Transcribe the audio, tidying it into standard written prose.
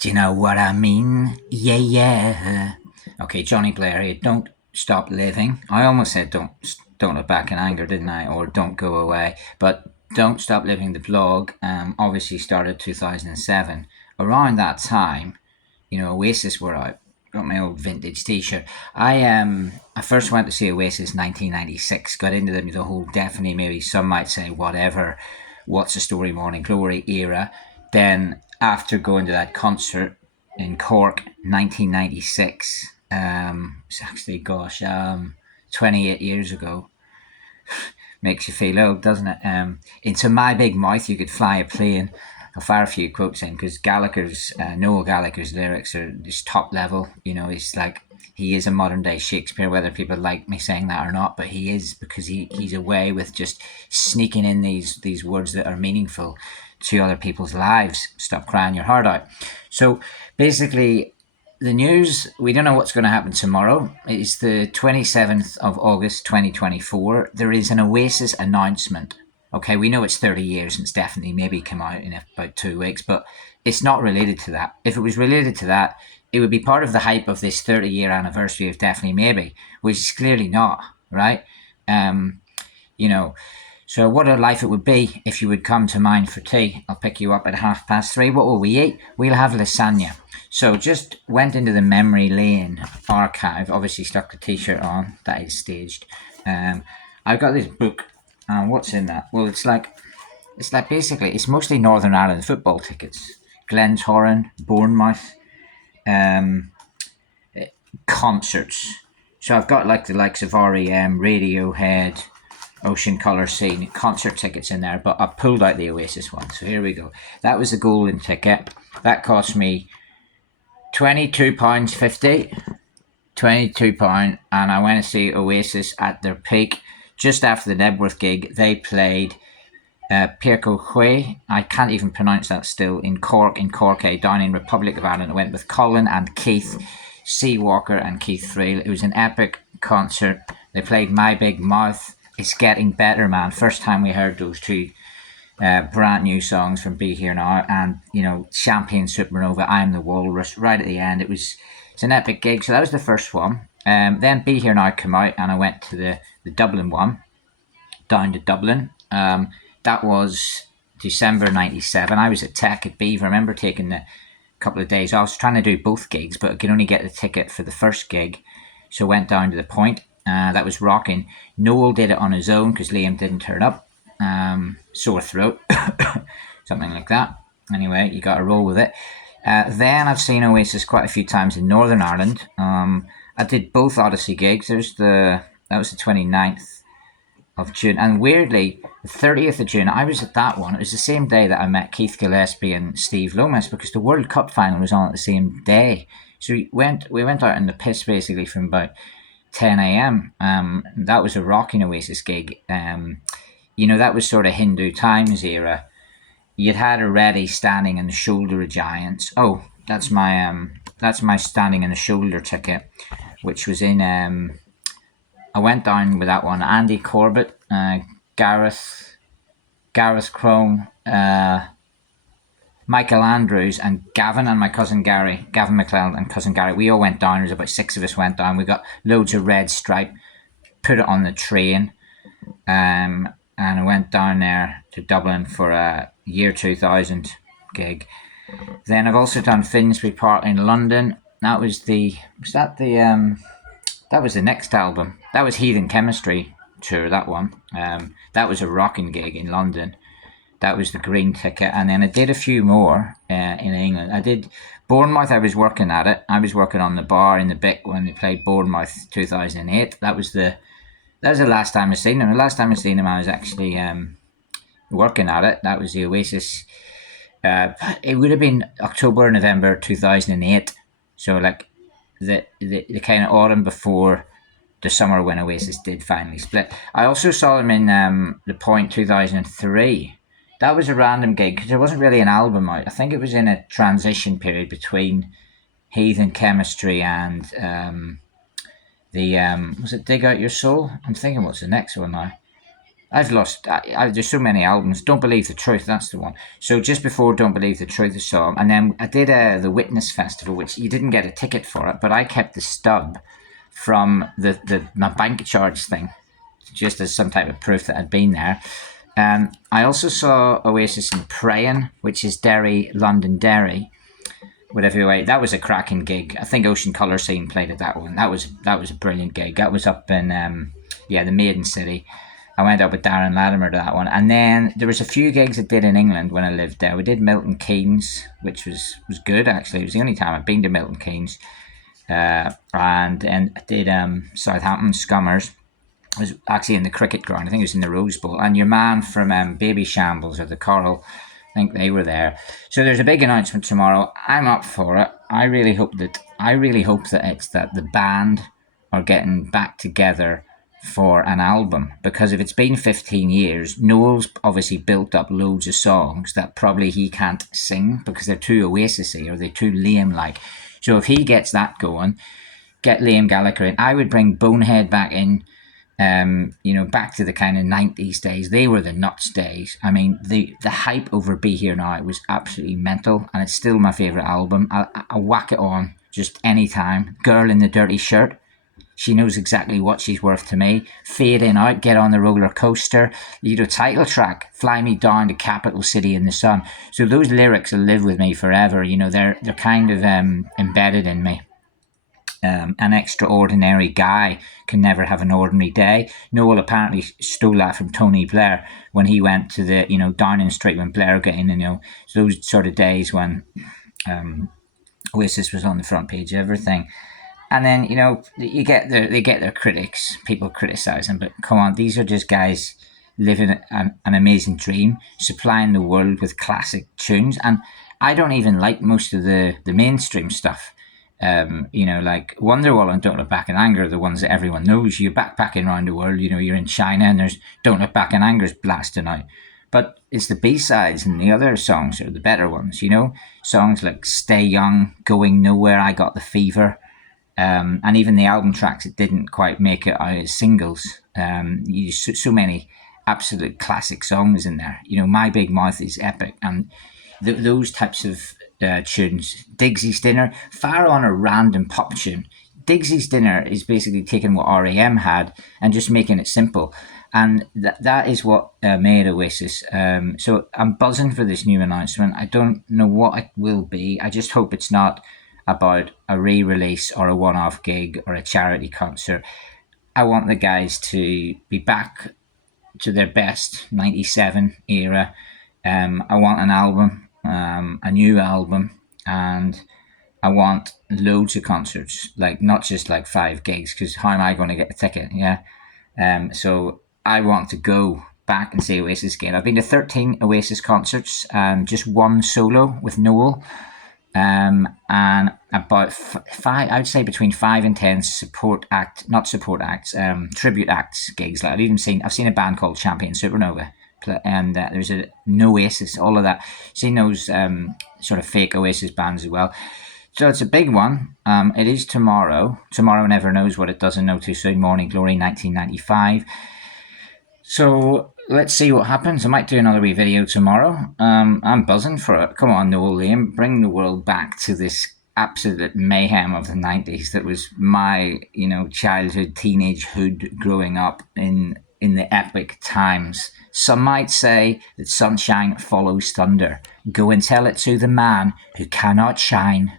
Do you know what I mean? Yeah, yeah. Okay, Johnny Blair here. Don't stop living. I almost said don't look back in anger, didn't I? Or don't go away. But don't stop living. The blog obviously started 2007. Around that time, Oasis were out. Got my old vintage T-shirt. I first went to see Oasis 1996. Got into the whole definitely maybe some might say whatever, what's the story, Morning Glory era. Then after going to that concert in Cork 1996, it's actually 28 years ago. Makes you feel old, doesn't it? Into my big mouth, you could fly a plane. I'll fire a few quotes in because Noel Gallagher's lyrics are just top level. He's like he is a modern day Shakespeare, whether people like me saying that or not, but he is because he's away with just sneaking in these words that are meaningful to other people's lives. Stop crying your heart out. So basically, the news, we don't know what's going to happen tomorrow. It's the 27th of August 2024. There is an Oasis announcement. Okay, we know it's 30 years and it's definitely maybe come out in about 2 weeks, but it's not related to that. If it was related to that, it would be part of the hype of this 30-year anniversary of Definitely Maybe, which is clearly not, right? Um, you know, so what a life it would be if you would come to mine for tea. I'll pick you up at 3:30. What will we eat? We'll have lasagna. So just went into the memory lane archive. Obviously stuck the T-shirt on. That is staged. I've got this book. What's in that? Well, it's like basically it's mostly Northern Ireland football tickets. Glentoran, Bournemouth, um, concerts. So I've got like the likes of REM, Radiohead, Ocean Colour Scene, concert tickets in there, but I pulled out the Oasis one. So here we go. That was the golden ticket. That cost me £22.50. £22, and I went to see Oasis at their peak just after the Nebworth gig. They played Pirco I can't even pronounce that still, in Cork, down in Republic of Ireland. I went with Colin and Keith Seawalker and Keith Thrale. It was an epic concert. They played My Big Mouth. It's Getting Better, man. First time we heard those two brand new songs from Be Here Now, and Champagne Supernova, I'm the Walrus, right at the end. It's an epic gig. So that was the first one. Then Be Here Now came out, and I went to the Dublin one, down to Dublin. That was December 97. I was at Tech at Beaver. I remember taking a couple of days. I was trying to do both gigs, but I could only get the ticket for the first gig. So went down to the Point. That was rocking. Noel did it on his own because Liam didn't turn up. Sore throat, something like that. Anyway, you got to roll with it. Then I've seen Oasis quite a few times in Northern Ireland. I did both Odyssey gigs. That was the 29th of June, and weirdly, the 30th of June, I was at that one. It was the same day that I met Keith Gillespie and Steve Lomas because the World Cup final was on at the same day. So we went out in the piss basically from about 10 a.m. That was a rocking Oasis gig. That was sort of Hindu Times era. You'd had already Standing on the Shoulder of Giants. Oh, that's my Standing on the Shoulder ticket, which was in. I went down with that one. Andy Corbett, Gareth Crone, Michael Andrews, and Gavin and my cousin Gary, Gavin McLeod and cousin Gary. We all went down. There was about 6 of us went down. We got loads of red stripe, put it on the train, and I went down there to Dublin for a year 2000 gig. Then I've also done Finsbury Park in London. That was the next album. That was Heathen Chemistry tour, that one. That was a rocking gig in London. That was the green ticket. And then I did a few more in England. I did Bournemouth. I was working at it. I was working on the bar in the Bic when they played Bournemouth 2008. That was the last time I seen them. The last time I seen them, I was actually working at it. That was the Oasis. It would have been October or November 2008. So like the kind of autumn before the summer when Oasis did finally split. I also saw them in the Point 2003. That was a random gig because there wasn't really an album out. I think it was in a transition period between Heathen Chemistry and was it Dig Out Your Soul? I'm thinking what's the next one now. I've lost. There's so many albums. Don't Believe the Truth. That's the one. So just before Don't Believe the Truth, I saw him, and then I did the Witness Festival, which you didn't get a ticket for it, but I kept the stub from the my bank charge thing, just as some type of proof that I'd been there. I also saw Oasis in Prayen, which is Derry, London, Derry. Whatever way, that was a cracking gig. I think Ocean Colour Scene played at that one. That was a brilliant gig. That was up in the Maiden City. I went up with Darren Latimer to that one, and then there was a few gigs I did in England when I lived there. We did Milton Keynes, which was good actually. It was the only time I've been to Milton Keynes, and then I did Southampton Scummers. I was actually in the cricket ground. I think it was in the Rose Bowl, and your man from Baby Shambles or the Coral, I think they were there. So there's a big announcement tomorrow. I'm up for it. I really hope that it's that the band are getting back together for an album, because if it's been 15 years, Noel's obviously built up loads of songs that probably he can't sing because they're too Oasis-y or they're too Liam-like. So if he gets that going, get Liam Gallagher in. I would bring Bonehead back in, back to the kind of 90s days. They were the nuts days. I mean, the hype over Be Here Now was absolutely mental, and it's still my favourite album. I'll whack it on just any time. Girl in the Dirty Shirt. She knows exactly what she's worth to me. Fade in, out, get on the roller coaster. Title track, Fly Me Down to Capital City in the Sun. So those lyrics will live with me forever. They're kind of embedded in me. An extraordinary guy can never have an ordinary day. Noel apparently stole that from Tony Blair when he went to the, Downing Street when Blair got in, those sort of days when Oasis was on the front page of everything. And then, they get their critics, people criticise them, but come on, these are just guys living an amazing dream, supplying the world with classic tunes. And I don't even like most of the mainstream stuff. Like Wonderwall and Don't Look Back in Anger are the ones that everyone knows. You're backpacking around the world, you're in China and there's Don't Look Back in Anger is blasting out. But it's the B-sides and the other songs are the better ones, Songs like Stay Young, Going Nowhere, I Got the Fever. And even the album tracks that didn't quite make it out as singles. So many absolute classic songs in there. My Big Mouth is epic, and those types of tunes. Digsy's Dinner, far on a random pop tune. Digsy's Dinner is basically taking what R.E.M. had and just making it simple. And that is what made Oasis. So I'm buzzing for this new announcement. I don't know what it will be. I just hope it's not about a re-release or a one-off gig or a charity concert. I want the guys to be back to their best 97 era. I want an album, a new album, and I want loads of concerts, like not just like 5 gigs, because how am I going to get a ticket? Yeah. So I want to go back and see Oasis again. I've been to 13 Oasis concerts, just one solo with Noel. And about 5, I would say between 5 and 10 tribute acts gigs. Like I've seen a band called Champion Supernova, and there's a Oasis, all of that. Seen those sort of fake Oasis bands as well. So it's a big one. It is tomorrow. Tomorrow never knows what it does and no too soon. Morning Glory, 1995. So let's see what happens. I might do another wee video tomorrow. I'm buzzing for it. Come on, Noel Liam, bring the world back to this absolute mayhem of the 90s that was my, childhood, teenagehood, growing up in the epic times. Some might say that sunshine follows thunder. Go and tell it to the man who cannot shine.